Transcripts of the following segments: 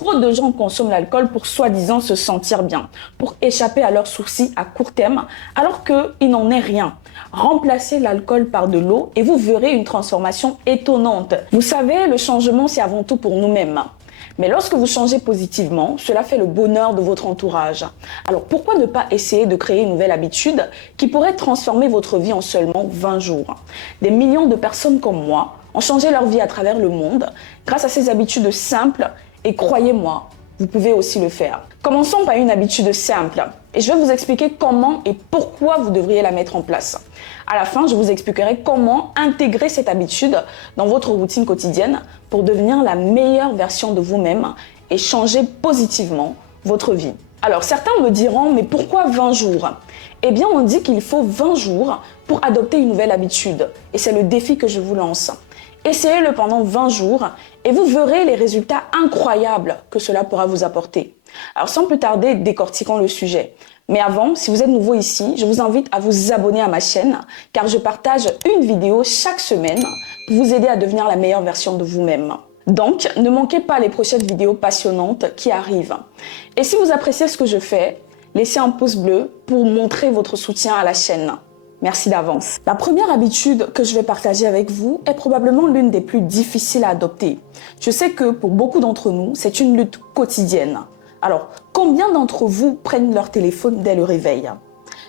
trop de gens consomment l'alcool pour soi-disant se sentir bien, pour échapper à leurs soucis à court terme, alors qu'il n'en est rien. Remplacez l'alcool par de l'eau et vous verrez une transformation étonnante. Vous savez, le changement, c'est avant tout pour nous-mêmes. Mais lorsque vous changez positivement, cela fait le bonheur de votre entourage. Alors pourquoi ne pas essayer de créer une nouvelle habitude qui pourrait transformer votre vie en seulement 20 jours? Des millions de personnes comme moi ont changé leur vie à travers le monde grâce à ces habitudes simples et croyez-moi, vous pouvez aussi le faire. Commençons par une habitude simple et je vais vous expliquer comment et pourquoi vous devriez la mettre en place. À la fin, je vous expliquerai comment intégrer cette habitude dans votre routine quotidienne pour devenir la meilleure version de vous-même et changer positivement votre vie. Alors certains me diront, mais pourquoi 20 jours? Eh bien, on dit qu'il faut 20 jours pour adopter une nouvelle habitude et c'est le défi que je vous lance. Essayez-le pendant 20 jours et vous verrez les résultats incroyables que cela pourra vous apporter. Alors sans plus tarder, décortiquons le sujet. Mais avant, si vous êtes nouveau ici, je vous invite à vous abonner à ma chaîne car je partage une vidéo chaque semaine pour vous aider à devenir la meilleure version de vous-même. Donc, ne manquez pas les prochaines vidéos passionnantes qui arrivent. Et si vous appréciez ce que je fais, laissez un pouce bleu pour montrer votre soutien à la chaîne. Merci d'avance. La première habitude que je vais partager avec vous est probablement l'une des plus difficiles à adopter. Je sais que pour beaucoup d'entre nous, c'est une lutte quotidienne. Alors, combien d'entre vous prennent leur téléphone dès le réveil?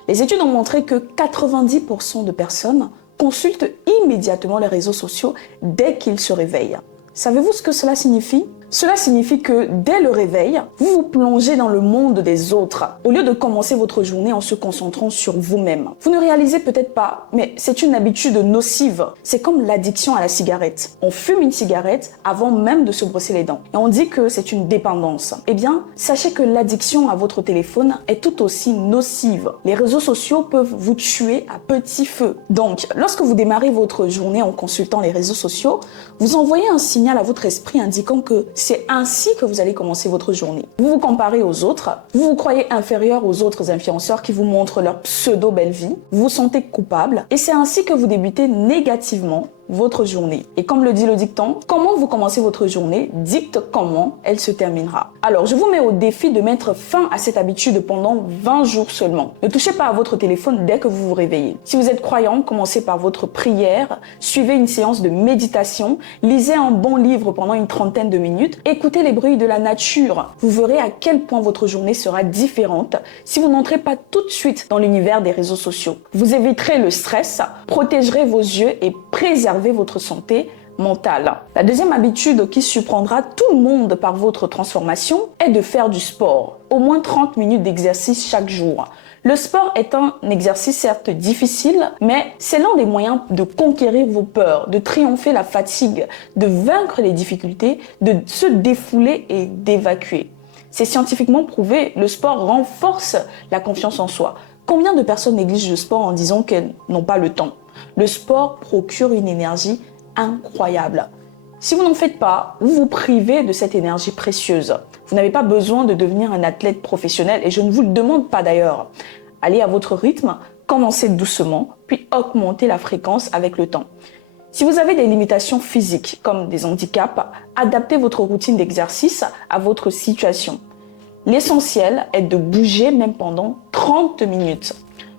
Les études ont montré que 90% de personnes consultent immédiatement les réseaux sociaux dès qu'ils se réveillent. Savez-vous ce que cela signifie? Cela signifie que dès le réveil, vous vous plongez dans le monde des autres au lieu de commencer votre journée en se concentrant sur vous-même. Vous ne réalisez peut-être pas, mais c'est une habitude nocive. C'est comme l'addiction à la cigarette. On fume une cigarette avant même de se brosser les dents. Et on dit que c'est une dépendance. Eh bien, sachez que l'addiction à votre téléphone est tout aussi nocive. Les réseaux sociaux peuvent vous tuer à petit feu. Donc, lorsque vous démarrez votre journée en consultant les réseaux sociaux, vous envoyez un signal à votre esprit indiquant que c'est ainsi que vous allez commencer votre journée. Vous vous comparez aux autres, vous vous croyez inférieur aux autres influenceurs qui vous montrent leur pseudo-belle vie, vous vous sentez coupable et c'est ainsi que vous débutez négativement votre journée. Et comme le dit le dicton, comment vous commencez votre journée dicte comment elle se terminera. Alors, je vous mets au défi de mettre fin à cette habitude pendant 20 jours seulement. Ne touchez pas à votre téléphone dès que vous vous réveillez. Si vous êtes croyant, commencez par votre prière, suivez une séance de méditation, lisez un bon livre pendant une trentaine de minutes, écoutez les bruits de la nature. Vous verrez à quel point votre journée sera différente si vous n'entrez pas tout de suite dans l'univers des réseaux sociaux. Vous éviterez le stress, protégerez vos yeux et préservez votre santé mentale. La deuxième habitude qui surprendra tout le monde par votre transformation est de faire du sport. Au moins 30 minutes d'exercice chaque jour. Le sport est un exercice certes difficile, mais c'est l'un des moyens de conquérir vos peurs, de triompher la fatigue, de vaincre les difficultés, de se défouler et d'évacuer. C'est scientifiquement prouvé, le sport renforce la confiance en soi. Combien de personnes négligent le sport en disant qu'elles n'ont pas le temps? Le sport procure une énergie incroyable. Si vous n'en faites pas, vous vous privez de cette énergie précieuse. Vous n'avez pas besoin de devenir un athlète professionnel et je ne vous le demande pas d'ailleurs. Allez à votre rythme, commencez doucement, puis augmentez la fréquence avec le temps. Si vous avez des limitations physiques comme des handicaps, adaptez votre routine d'exercice à votre situation. L'essentiel est de bouger même pendant 30 minutes.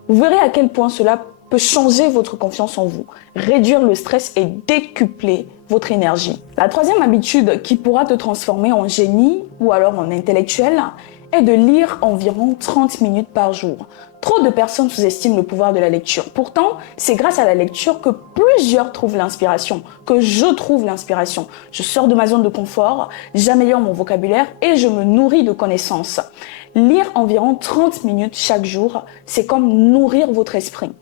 Vous verrez à quel point cela peut changer votre confiance en vous, réduire le stress et décupler votre énergie. La troisième habitude qui pourra te transformer en génie ou alors en intellectuel est de lire environ 30 minutes par jour. Trop de personnes sous-estiment le pouvoir de la lecture. Pourtant, c'est grâce à la lecture que plusieurs trouvent l'inspiration, que je trouve l'inspiration. Je sors de ma zone de confort, j'améliore mon vocabulaire et je me nourris de connaissances. Lire environ 30 minutes chaque jour, c'est comme nourrir votre esprit.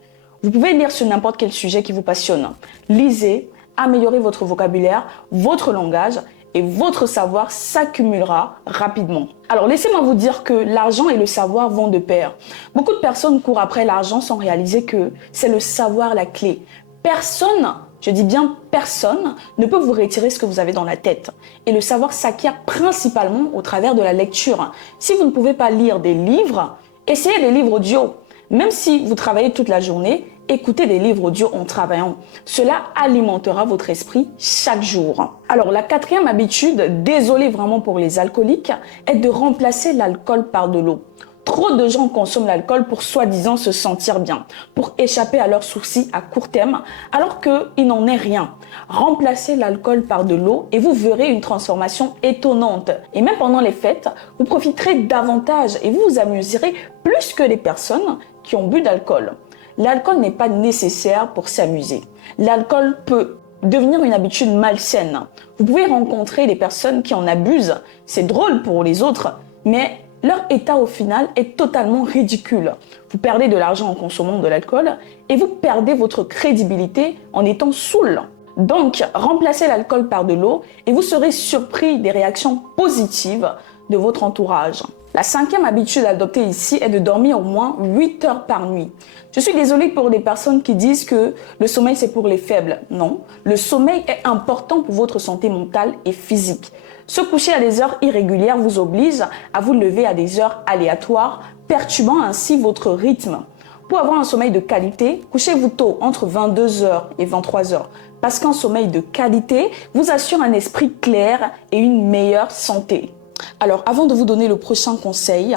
Vous pouvez lire sur n'importe quel sujet qui vous passionne. Lisez, améliorez votre vocabulaire, votre langage et votre savoir s'accumulera rapidement. Alors laissez-moi vous dire que l'argent et le savoir vont de pair. Beaucoup de personnes courent après l'argent sans réaliser que c'est le savoir la clé. Personne, je dis bien personne, ne peut vous retirer ce que vous avez dans la tête. Et le savoir s'acquiert principalement au travers de la lecture. Si vous ne pouvez pas lire des livres, essayez les livres audio. Même si vous travaillez toute la journée, écouter des livres audio en travaillant. Cela alimentera votre esprit chaque jour. Alors la quatrième habitude, désolé vraiment pour les alcooliques, est de remplacer l'alcool par de l'eau. Trop de gens consomment l'alcool pour soi-disant se sentir bien, pour échapper à leurs soucis à court terme, alors qu'il n'en est rien. Remplacez l'alcool par de l'eau et vous verrez une transformation étonnante. Et même pendant les fêtes, vous profiterez davantage et vous vous amuserez plus que les personnes qui ont bu d'alcool. L'alcool n'est pas nécessaire pour s'amuser. L'alcool peut devenir une habitude malsaine. Vous pouvez rencontrer des personnes qui en abusent. C'est drôle pour les autres, mais leur état au final est totalement ridicule. Vous perdez de l'argent en consommant de l'alcool et vous perdez votre crédibilité en étant saoul. Donc, remplacez l'alcool par de l'eau et vous serez surpris des réactions positives de votre entourage. La cinquième habitude à adopter ici est de dormir au moins 8 heures par nuit. Je suis désolée pour les personnes qui disent que le sommeil c'est pour les faibles. Non, le sommeil est important pour votre santé mentale et physique. Se coucher à des heures irrégulières vous oblige à vous lever à des heures aléatoires, perturbant ainsi votre rythme. Pour avoir un sommeil de qualité, couchez-vous tôt, entre 22h et 23h, parce qu'un sommeil de qualité vous assure un esprit clair et une meilleure santé. Alors, avant de vous donner le prochain conseil,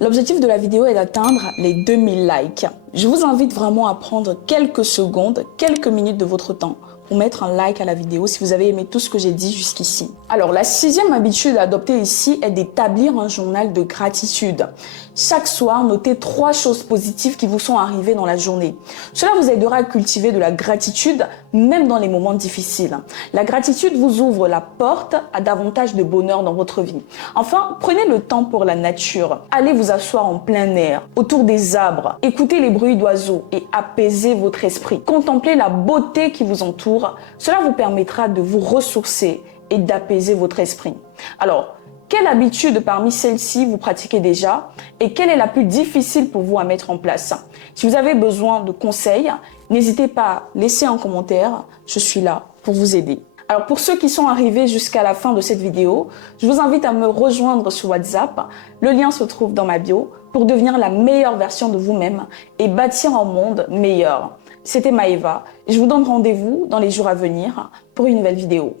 l'objectif de la vidéo est d'atteindre les 2000 likes. Je vous invite vraiment à prendre quelques secondes, quelques minutes de votre temps pour mettre un like à la vidéo si vous avez aimé tout ce que j'ai dit jusqu'ici. Alors, la sixième habitude à adopter ici est d'établir un journal de gratitude. Chaque soir, notez 3 choses positives qui vous sont arrivées dans la journée. Cela vous aidera à cultiver de la gratitude, même dans les moments difficiles. La gratitude vous ouvre la porte à davantage de bonheur dans votre vie. Enfin, prenez le temps pour la nature. Allez vous asseoir en plein air, autour des arbres. Écoutez les bruits d'oiseaux et apaisez votre esprit. Contemplez la beauté qui vous entoure. Cela vous permettra de vous ressourcer et d'apaiser votre esprit. Alors, quelle habitude parmi celles-ci vous pratiquez déjà et quelle est la plus difficile pour vous à mettre en place? Si vous avez besoin de conseils, n'hésitez pas à laisser un commentaire, je suis là pour vous aider. Alors pour ceux qui sont arrivés jusqu'à la fin de cette vidéo, je vous invite à me rejoindre sur WhatsApp. Le lien se trouve dans ma bio pour devenir la meilleure version de vous-même et bâtir un monde meilleur. C'était Maëva et je vous donne rendez-vous dans les jours à venir pour une nouvelle vidéo.